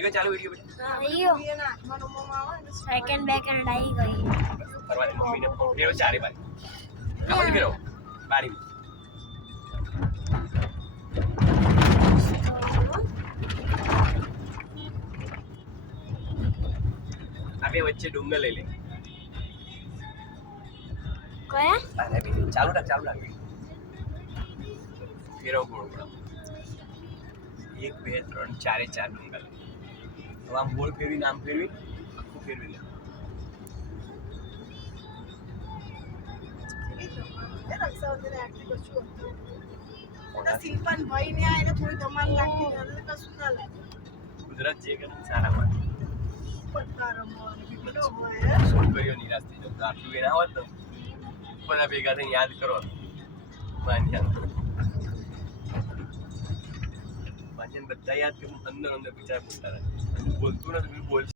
આવી ગયો ચાલુ વિડીયો સેકન્ડ બેકન્ડ આવી ગઈ કરવાની મમ્મીને ફેરો ચારે બાજુ આ બાજુ ફેરો બારી આ બે વચ્ચે ડુંગર લઈ લે કયા ચાલુ રાખ ફેરો ગોળ ગોળ 1 2 3 4 4 ડુંગર હવે આમ ગોળ ફેરવી નામ ફેરવી આખું ફેરવી લે કુદરત જે કરે સારા માટે છોકરીઓ નિરાશ થઈ જાય આટલું એના હોત ને બધા ભેગા થઈને યાદ કરો બધા યાદ કરું અંદર વિચાર બોલતા રહે બોલતું નથી બોલ